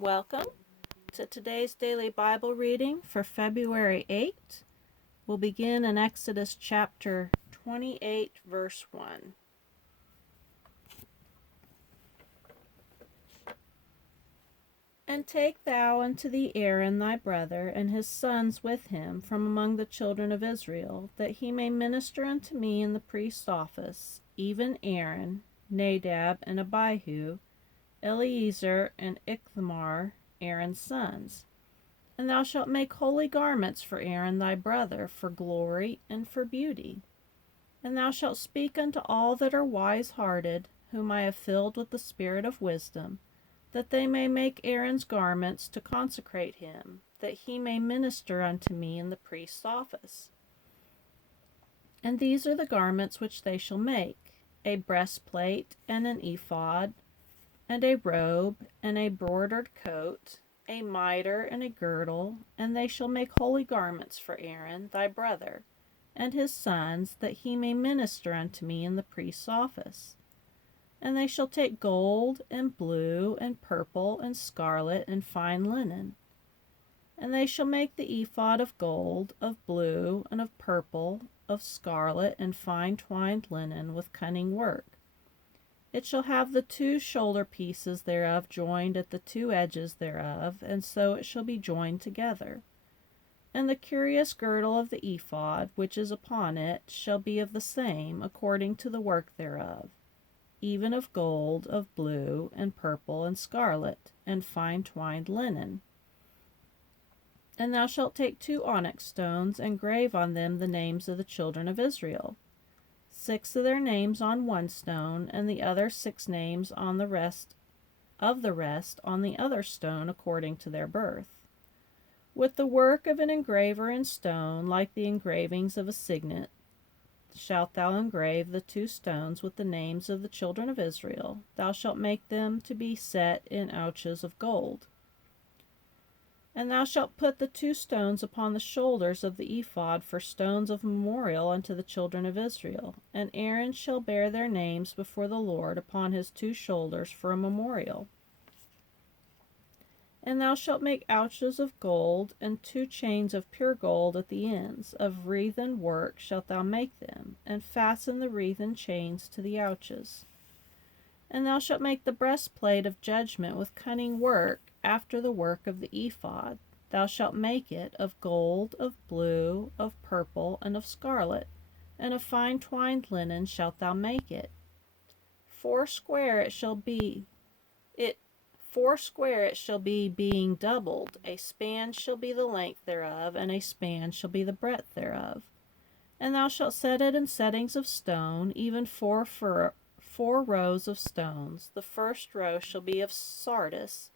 Welcome to today's daily Bible reading for February 8th. We'll begin in Exodus chapter 28, verse 1. And take thou unto thee Aaron thy brother, and his sons with him, from among the children of Israel, that he may minister unto me in the priest's office, even Aaron, Nadab, and Abihu, Eleazar, and Ithamar, Aaron's sons. And thou shalt make holy garments for Aaron thy brother, for glory and for beauty. And thou shalt speak unto all that are wise-hearted, whom I have filled with the spirit of wisdom, that they may make Aaron's garments to consecrate him, that he may minister unto me in the priest's office. And these are the garments which they shall make: a breastplate, and an ephod, and a robe, and a broidered coat, a mitre, and a girdle. And they shall make holy garments for Aaron thy brother, and his sons, that he may minister unto me in the priest's office. And they shall take gold, and blue, and purple, and scarlet, and fine linen. And they shall make the ephod of gold, of blue, and of purple, of scarlet, and fine twined linen, with cunning work. It shall have the two shoulder pieces thereof joined at the two edges thereof, and so it shall be joined together. And the curious girdle of the ephod, which is upon it, shall be of the same, according to the work thereof, even of gold, of blue, and purple, and scarlet, and fine twined linen. And thou shalt take 2 onyx stones, and grave on them the names of the children of Israel, 6 of their names on one stone, and the other 6 names on the rest on the other stone, according to their birth. With the work of an engraver in stone, like the engravings of a signet, shalt thou engrave the 2 stones with the names of the children of Israel. Thou shalt make them to be set in ouches of gold. And thou shalt put the 2 stones upon the shoulders of the ephod for stones of memorial unto the children of Israel. And Aaron shall bear their names before the Lord upon his 2 shoulders for a memorial. And thou shalt make ouches of gold, and 2 chains of pure gold at the ends. Of wreathen work shalt thou make them, and fasten the wreathen chains to the ouches. And thou shalt make the breastplate of judgment with cunning work, after the work of the ephod. Thou shalt make it of gold, of blue, of purple, and of scarlet, and of fine twined linen shalt thou make it. 4 square it shall be, being doubled. A span shall be the length thereof, and a span shall be the breadth thereof. And thou shalt set it in settings of stone, even 4 rows of stones. The first row shall be of sardius,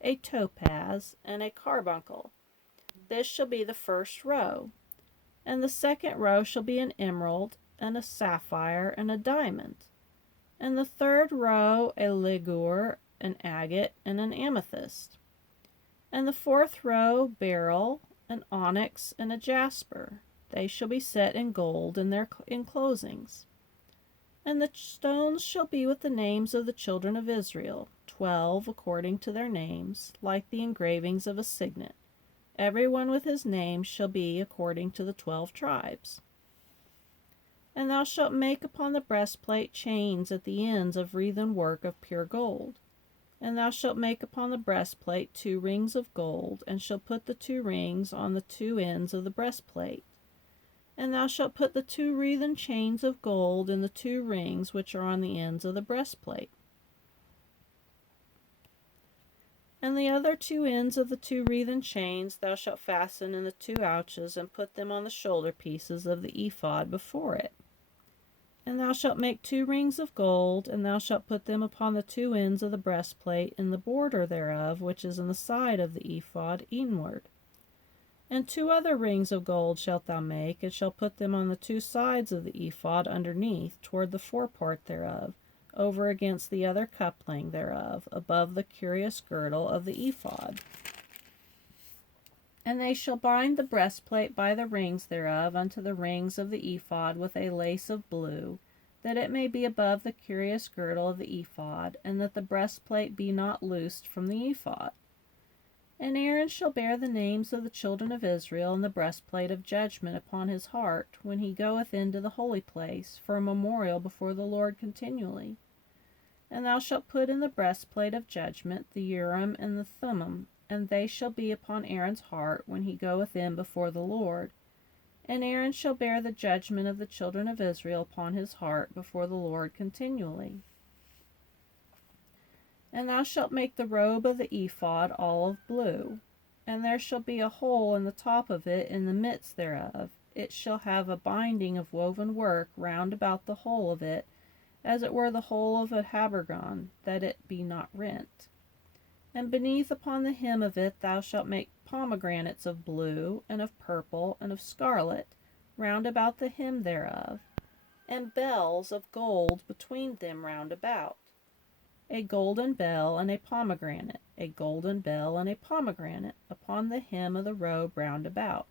a topaz, and a carbuncle. This shall be the first row. And the second row shall be an emerald, and a sapphire, and a diamond. And the third row a ligure, an agate, and an amethyst. And the fourth row beryl, an onyx, and a jasper. They shall be set in gold in their enclosings. And the stones shall be with the names of the children of Israel, 12 according to their names, like the engravings of a signet. Every one with his name shall be according to the 12 tribes. And thou shalt make upon the breastplate chains at the ends of wreathen work of pure gold. And thou shalt make upon the breastplate 2 rings of gold, and shalt put the 2 rings on the 2 ends of the breastplate. And thou shalt put the 2 wreathen chains of gold in the 2 rings which are on the ends of the breastplate. And the other 2 ends of the 2 wreathen chains thou shalt fasten in the 2 ouches, and put them on the shoulder pieces of the ephod before it. And thou shalt make 2 rings of gold, and thou shalt put them upon the 2 ends of the breastplate in the border thereof, which is in the side of the ephod inward. And 2 other rings of gold shalt thou make, and shalt put them on the 2 sides of the ephod underneath, toward the forepart thereof, over against the other coupling thereof, above the curious girdle of the ephod. And they shall bind the breastplate by the rings thereof unto the rings of the ephod with a lace of blue, that it may be above the curious girdle of the ephod, and that the breastplate be not loosed from the ephod. And Aaron shall bear the names of the children of Israel in the breastplate of judgment upon his heart when he goeth into the holy place, for a memorial before the Lord continually. And thou shalt put in the breastplate of judgment the Urim and the Thummim, and they shall be upon Aaron's heart when he goeth in before the Lord. And Aaron shall bear the judgment of the children of Israel upon his heart before the Lord continually. And thou shalt make the robe of the ephod all of blue, and there shall be a hole in the top of it in the midst thereof. It shall have a binding of woven work round about the hole of it, as it were the hole of a habergeon, that it be not rent. And beneath upon the hem of it thou shalt make pomegranates of blue, and of purple, and of scarlet, round about the hem thereof, and bells of gold between them round about. A golden bell and a pomegranate, a golden bell and a pomegranate, upon the hem of the robe round about.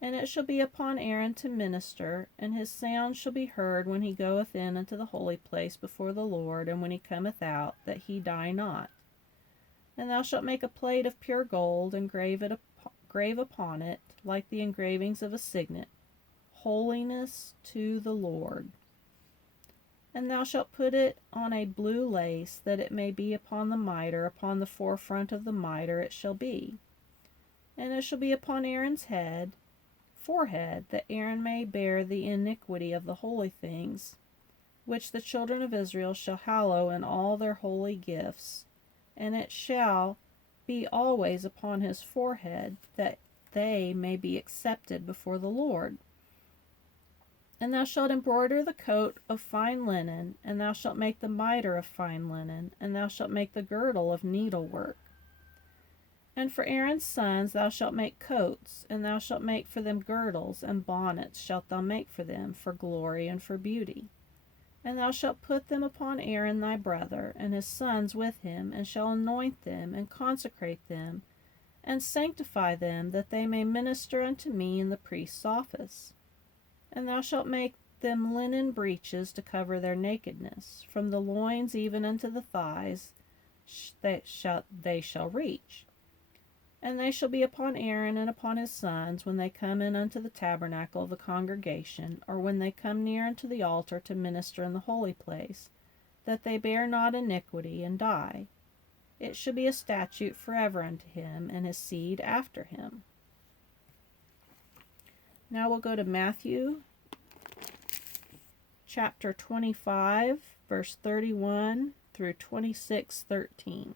And it shall be upon Aaron to minister, and his sound shall be heard when he goeth in unto the holy place before the Lord, and when he cometh out, that he die not. And thou shalt make a plate of pure gold, and grave upon it, like the engravings of a signet, holiness to the Lord. And thou shalt put it on a blue lace, that it may be upon the mitre, upon the forefront of the mitre it shall be. And it shall be upon Aaron's forehead, that Aaron may bear the iniquity of the holy things, which the children of Israel shall hallow in all their holy gifts. And it shall be always upon his forehead, that they may be accepted before the Lord. And thou shalt embroider the coat of fine linen, and thou shalt make the mitre of fine linen, and thou shalt make the girdle of needlework. And for Aaron's sons thou shalt make coats, and thou shalt make for them girdles, and bonnets shalt thou make for them, for glory and for beauty. And thou shalt put them upon Aaron thy brother, and his sons with him, and shall anoint them, and consecrate them, and sanctify them, that they may minister unto me in the priest's office. And thou shalt make them linen breeches to cover their nakedness, from the loins even unto the thighs they shall reach. And they shall be upon Aaron and upon his sons when they come in unto the tabernacle of the congregation, or when they come near unto the altar to minister in the holy place, that they bear not iniquity and die. It shall be a statute forever unto him and his seed after him. Now we'll go to Matthew chapter 25, verse 31 through 26:13.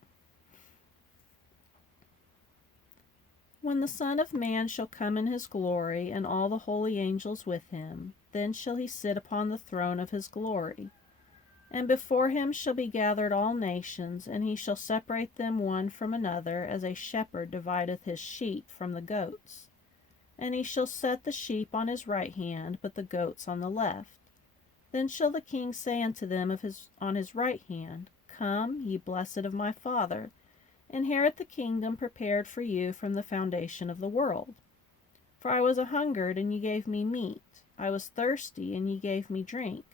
When the Son of Man shall come in his glory, and all the holy angels with him, then shall he sit upon the throne of his glory. And before him shall be gathered all nations, and he shall separate them one from another, as a shepherd divideth his sheep from the goats. And he shall set the sheep on his right hand, but the goats on the left. Then shall the king say unto them on his right hand, Come, ye blessed of my Father, inherit the kingdom prepared for you from the foundation of the world. For I was a-hungered, and ye gave me meat. I was thirsty, and ye gave me drink.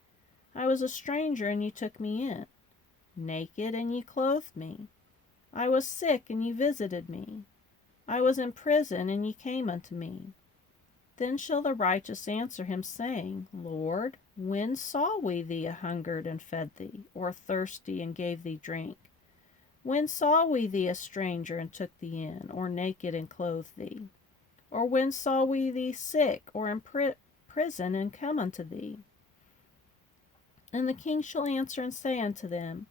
I was a stranger, and ye took me in. Naked, and ye clothed me. I was sick, and ye visited me. I was in prison, and ye came unto me. Then shall the righteous answer him, saying, Lord, when saw we thee a-hungered, and fed thee, or thirsty, and gave thee drink? When saw we thee a stranger, and took thee in, or naked, and clothed thee? Or when saw we thee sick, or in prison, and come unto thee? And the king shall answer and say unto them,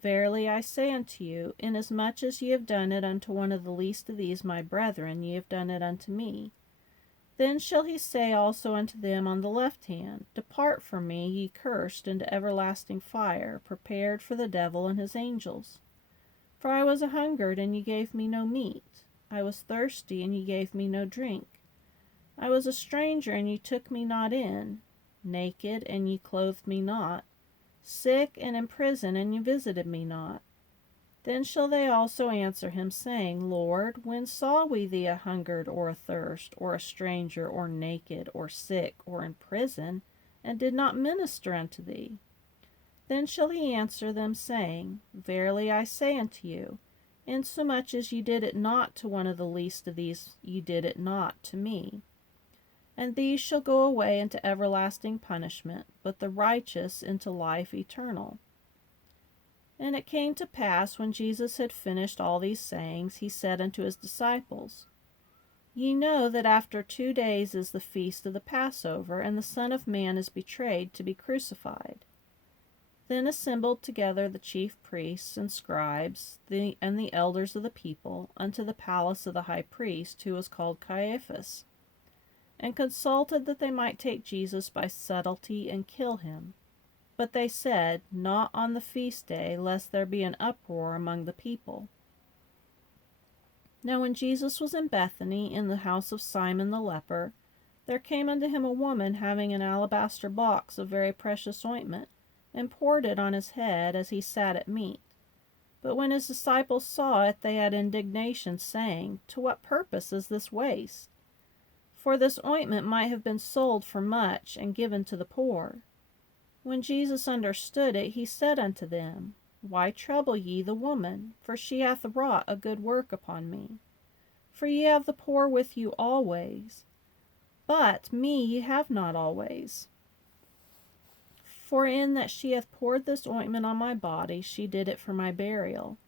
Verily I say unto you, inasmuch as ye have done it unto one of the least of these my brethren, ye have done it unto me. Then shall he say also unto them on the left hand, Depart from me, ye cursed, into everlasting fire, prepared for the devil and his angels. For I was a-hungered, and ye gave me no meat. I was thirsty, and ye gave me no drink. I was a stranger, and ye took me not in. Naked, and ye clothed me not. Sick and in prison, and ye visited me not. Then shall they also answer him, saying, Lord, when saw we thee a-hungered, or athirst, or a stranger, or naked, or sick, or in prison, and did not minister unto thee? Then shall he answer them, saying, Verily I say unto you, insomuch as ye did it not to one of the least of these, ye did it not to me. And these shall go away into everlasting punishment, but the righteous into life eternal. And it came to pass, when Jesus had finished all these sayings, he said unto his disciples, Ye know that after 2 days is the feast of the Passover, and the Son of Man is betrayed to be crucified. Then assembled together the chief priests and scribes and the elders of the people unto the palace of the high priest, who was called Caiaphas, and consulted that they might take Jesus by subtlety and kill him. But they said, Not on the feast day, lest there be an uproar among the people. Now when Jesus was in Bethany, in the house of Simon the leper, there came unto him a woman having an alabaster box of very precious ointment, and poured it on his head as he sat at meat. But when his disciples saw it, they had indignation, saying, To what purpose is this waste? For this ointment might have been sold for much, and given to the poor. When Jesus understood it, he said unto them, Why trouble ye the woman? For she hath wrought a good work upon me. For ye have the poor with you always, but me ye have not always. For in that she hath poured this ointment on my body, she did it for my burial.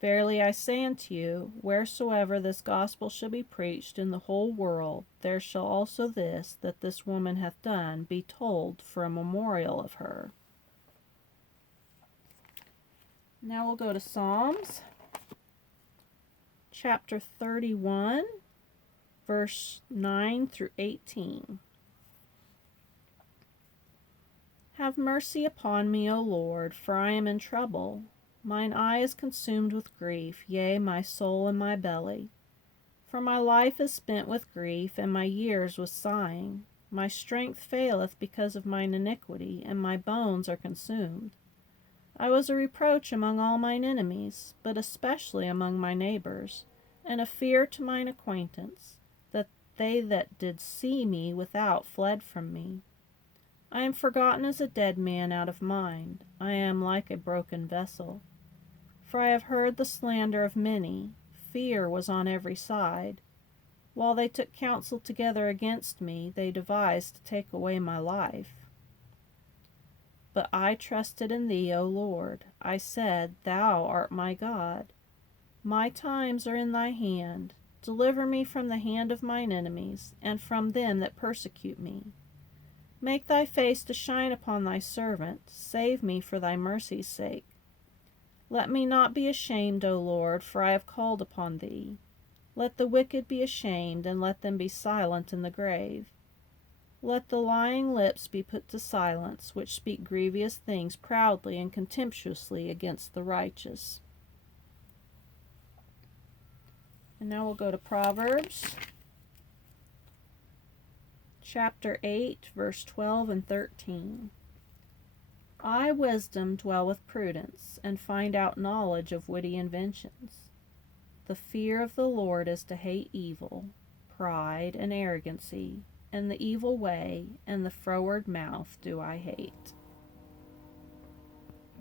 Verily I say unto you, wheresoever this gospel shall be preached in the whole world, there shall also this that this woman hath done be told for a memorial of her. Now we'll go to Psalms, chapter 31, verse 9 through 18. Have mercy upon me, O Lord, for I am in trouble. Mine eye is consumed with grief, yea, my soul and my belly. For my life is spent with grief, and my years with sighing. My strength faileth because of mine iniquity, and my bones are consumed. I was a reproach among all mine enemies, but especially among my neighbors, and a fear to mine acquaintance, that they that did see me without fled from me. I am forgotten as a dead man out of mind. I am like a broken vessel. For I have heard the slander of many. Fear was on every side. While they took counsel together against me, they devised to take away my life. But I trusted in thee, O Lord. I said, Thou art my God. My times are in thy hand. Deliver me from the hand of mine enemies, and from them that persecute me. Make thy face to shine upon thy servant. Save me for thy mercy's sake. Let me not be ashamed, O Lord, for I have called upon thee. Let the wicked be ashamed, and let them be silent in the grave. Let the lying lips be put to silence, which speak grievous things proudly and contemptuously against the righteous. And now we'll go to Proverbs, chapter 8, verse 12 and 13. I, wisdom, dwell with prudence, and find out knowledge of witty inventions. The fear of the Lord is to hate evil, pride and arrogancy, and the evil way, and the froward mouth do I hate.